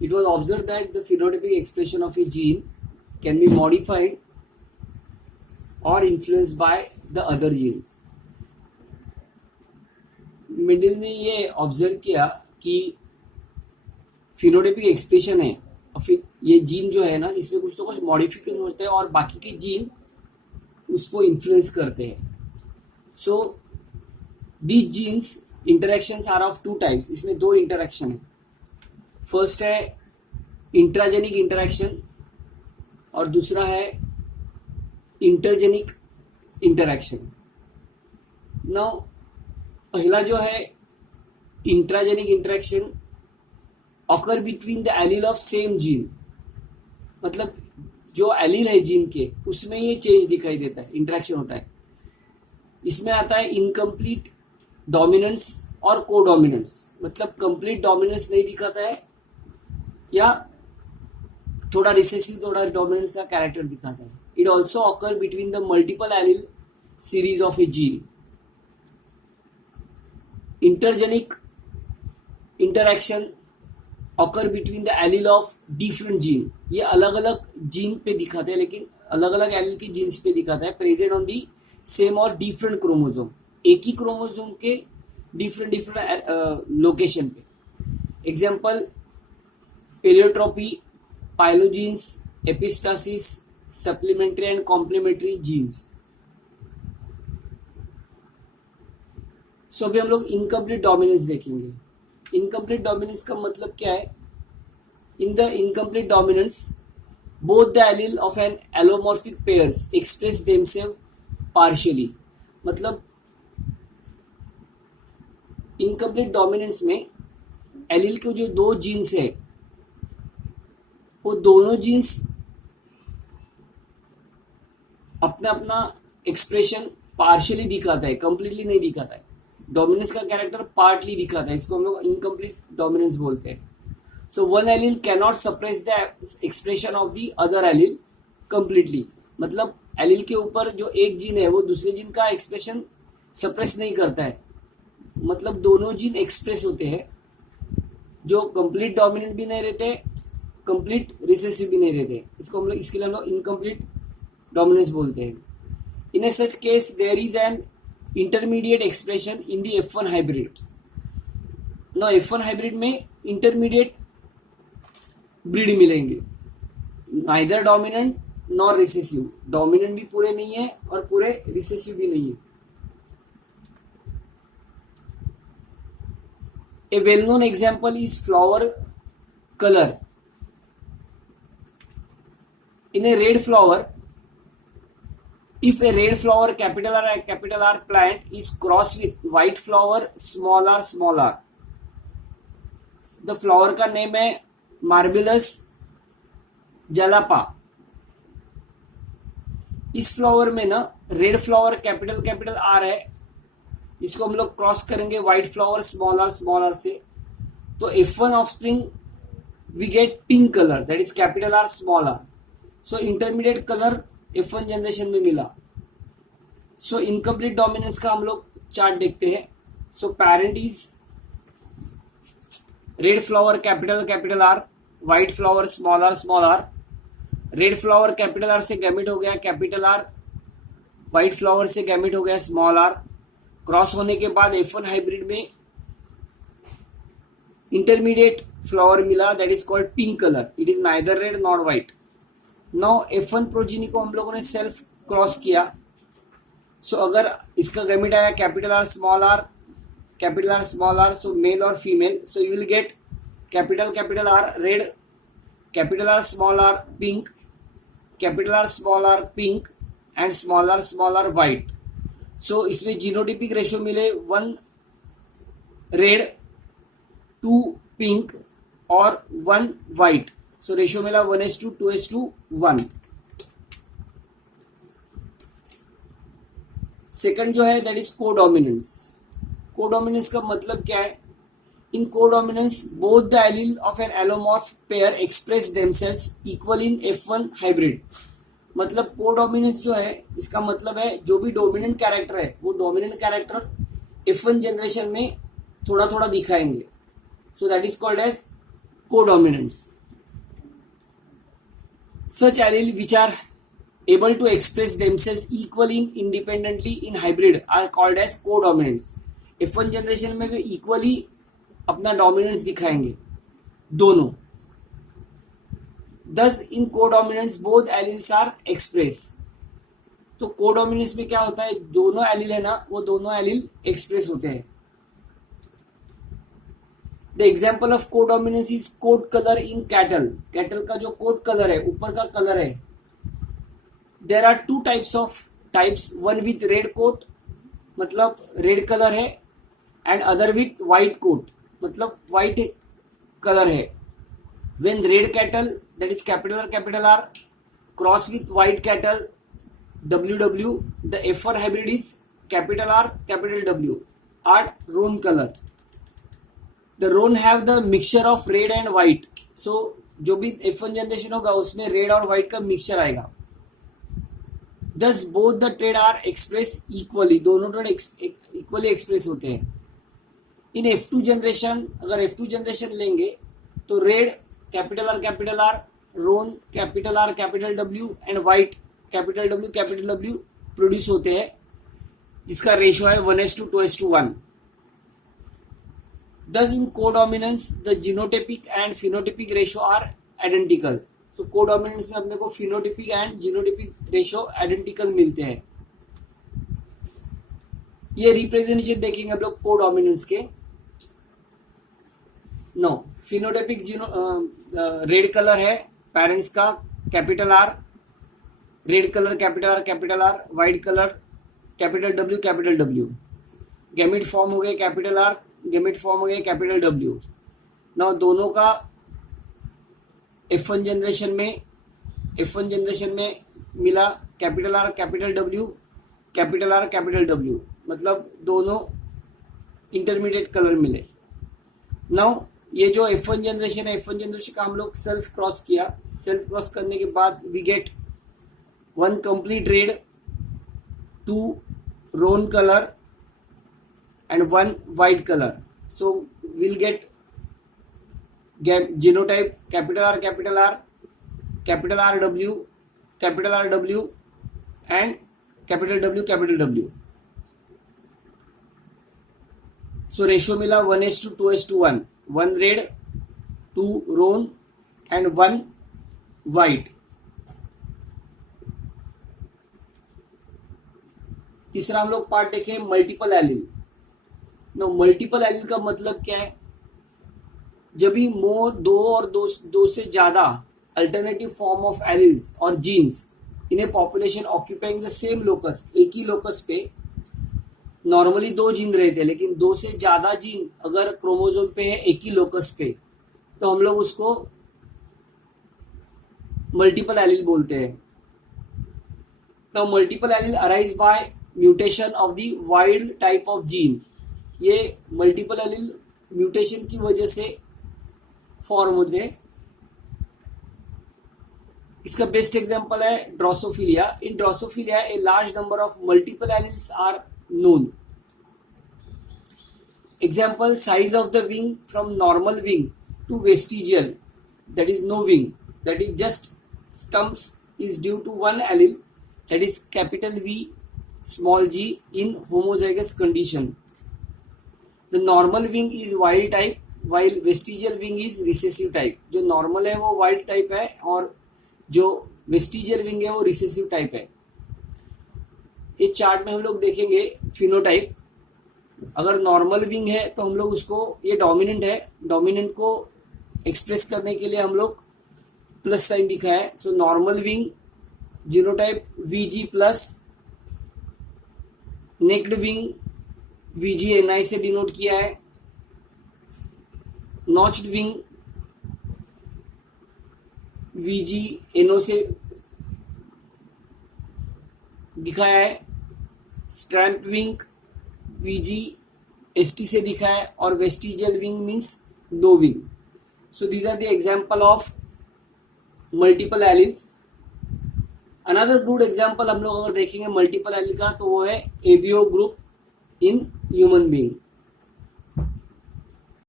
It was observed that the phenotypic expression of a gene can be modified or influenced by the other genes. Middle ने ये observe किया कि phenotypic expression है और फिर ये जीन जो है ना इसमें कुछ तो कुछ मॉडिफिकेशन होते हैं और बाकी के जीन उसको इन्फ्लुएंस करते हैं. So these genes interactions are of two types. इसमें दो इंटरेक्शन है. फर्स्ट है इंट्राजेनिक इंटरेक्शन और दूसरा है इंटरजेनिक इंटरेक्शन. नाउ पहला जो है intragenic interaction occur between the allele of same gene. मतलब जो एलील है जीन के उसमें ये चेंज दिखाई देता है, इंटरेक्शन होता है. इसमें आता है इनकम्प्लीट डोमिनेंस और को डोमिनेंस. मतलब कंप्लीट डोमिनेंस नहीं दिखाता है या थोड़ा रिसेसिव थोड़ा डोमिनेंस का कैरेक्टर दिखाता है. It also occur between the multiple allele series of A gene. Intergenic interaction occur between the allele of different gene. ये अलग अलग जीन पे दिखाते हैं लेकिन अलग अलग एलील के जीन्स पे दिखाता है. प्रेजेंट ऑन दी सेम और डिफरेंट क्रोमोसोम. एक ही क्रोमोसोम के डिफरेंट लोकेशन पे. Example pleiotropy, polygenes, epistasis, supplementary and complementary genes. So अभी हम लोग इनकम्प्लीट डोमिनेंस देखेंगे. इनकम्प्लीट डोमिनेंस का मतलब क्या है? In the incomplete dominance both the allele of an allomorphic pairs express themselves partially. मतलब इनकम्प्लीट डोमिनेंस में एलील के जो दो जीन्स है वो दोनों जीन्स अपना अपना एक्सप्रेशन पार्शियली दिखाता है, कंप्लीटली नहीं दिखाता है. डोमिनेंस का कैरेक्टर पार्टली दिखाता है. इसको हम लोग इनकम्प्लीट डोमिनेंस बोलते हैं. So one allele can not suppress the expression of the other allele completely. मतलब एलील के ऊपर जो एक जीन है वो दूसरे जीन का एक्सप्रेशन सप्रेस नहीं करता है. मतलब दोनों जीन एक्सप्रेस होते हैं, जो कंप्लीट डोमिनेंट भी नहीं रहते, कंप्लीट रिसेसिव भी नहीं रहते. इसको हम लोग इसके लिए हम लोग इनकम्प्लीट डोमिनेंस बोलते हैं. In a such case there is an intermediate expression in the F1 hybrid. ना F1 हाइब्रिड में इंटरमीडिएट ब्रीड मिलेंगे, neither dominant nor recessive. Dominant भी पूरे नहीं है और पूरे रिसेसिव भी नहीं है. A well-known example is flower color. In a red flower, if a red flower capital R plant is crossed with white flower small r, the flower का नेम है मार्बिलस जलापा. इस फ्लावर में ना रेड फ्लावर कैपिटल आर है, जिसको हम लोग cross करेंगे व्हाइट फ्लावर स्मॉल आर से, तो F1 offspring we get pink colour, that is capital R small R. So intermediate colour F1 generation में मिला. सो इनकम्प्लीट डोमिनेंस का हम लोग चार्ट देखते हैं. So parent is red flower capital R, white flower small R. Red flower capital R से gamete हो गया कैपिटल आर, व्हाइट फ्लावर से गैमेट हो गया स्मॉल आर. क्रॉस होने के बाद F1 हाइब्रिड में इंटरमीडिएट फ्लावर मिला, that is called pink colour. It is neither red not white. Now F1 progeny को हम लोगों ने सेल्फ क्रॉस किया. सो अगर इसका गैमेट आया capital R small R, so male और female. So you will get capital R red, capital R small R pink, capital R small R pink and small R white. So इसमें genotypic ratio मिले 1 red 2 pink और 1 white. So ratio मिला 1:2:1. Second जो है that is codominance. Codominance का मतलब क्या है? In codominance both the allele of an allomorph pair express themselves equal in F1 hybrid. मतलब कोडोमिनेंस जो है इसका मतलब है जो भी डोमिनेंट कैरेक्टर है वो डोमिनेंट कैरेक्टर F1 जनरेशन में थोड़ा थोड़ा दिखाएंगे. So that is called as codominants. Such allele which are able to express themselves equally independently in hybrid are called as codominants. F1 generation में वे इक्वली अपना dominance दिखाएंगे दोनों. Thus in codominants both alleles are expressed. तो codominance में क्या होता है, दोनों एलील है ना, वो दोनों एलील एक्सप्रेस होते हैं. The example of codominance is coat colour in cattle. Cattle का जो कोड कलर है, ऊपर का कलर है. There are two types, one with red coat मतलब रेड कलर है, and other with white coat मतलब वाइट कलर है. When red cattle that is capital R cross with white cattle WW, the F1 hybrid is capital R capital W are roan color. The roan have the mixture of red and white. So जो भी F1 generation होगा उसमें red और white का mixture आएगा. Thus both the trade are expressed equally. दोनों trade equally express होते हैं. इन F2 जनरेशन, अगर F2 जनरेशन लेंगे तो red capital R, roan capital R capital W and white capital W produce होते हैं, जिसका रेशियो है 1:2:1. Thus in codominance the genotypic and phenotypic ratio are identical. So codominance में अपने को phenotypic and genotypic ratio identical मिलते हैं. ये रिप्रेजेंटेशन देखेंगे हम लोग कोडोमिनेंस के. नो फिनोटाइपिक रेड कलर है पेरेंट्स का capital R, red colour capital R, white colour capital W. Gamete form हो गए कैपिटल R, गैमेट फॉर्म हो गए कैपिटल W. ना दोनों का F1 जनरेशन में मिला capital R capital W, capital R capital W, मतलब दोनों इंटरमीडिएट कलर मिले. नाउ ये जो F1 जनरेशन है, F1 जनरेशन का हम लोग सेल्फ क्रॉस किया. सेल्फ क्रॉस करने के बाद we get one complete red, two roan color and one white color. So we'll get genotype capital R capital RW and capital W. So ratio मिला 1:2:1. One red, two roan and one white. तीसरा हम लोग part देखें multiple allele. No multiple allele का मतलब क्या है, जब भी दो से ज्यादा अल्टरनेटिव फॉर्म ऑफ एलील्स और genes in a population occupying the same locus, एक ही लोकस पे नॉर्मली 2 जीन रहते हैं, लेकिन 2 से ज्यादा जीन अगर क्रोमोसोम पे है एक ही लोकस पे, तो हम लोग उसको मल्टीपल एलील बोलते हैं. तो multiple allele arise by mutation of the wild type of gene. ये मल्टीपल एलील म्यूटेशन की वजह से फॉर्म होते हैं. इसका बेस्ट एग्जांपल है Drosophila. In Drosophila a large number of multiple alleles are known. Example size of the wing from normal wing to vestigial, that is no wing, that is just stumps, is due to one allele, that is capital V small g in homozygous condition. The normal wing is wild type while vestigial wing is recessive type. जो normal है वो wild type है और जो vestigial wing है वो recessive type है. इस चार्ट में हम लोग देखेंगे फिनोटाइप. अगर नॉर्मल विंग है तो हम लोग उसको, ये डोमिनेंट है, डोमिनेंट को एक्सप्रेस करने के लिए हम लोग प्लस साइन दिखा है. So normal wing genotype VG plus, nicked wing VG-NI से डिनोट किया है, नॉच्ड विंग VG-NO से दिखाया है, स्ट्रैम्प विंग VG-ST से दिखा है, और vestigial wing means 2 wing. So these are the example of multiple alleles. Another good example हम लोग अगर देखेंगे मल्टीपल एलील का तो वो है एबियो ग्रुप इन ह्यूमन बीइंग.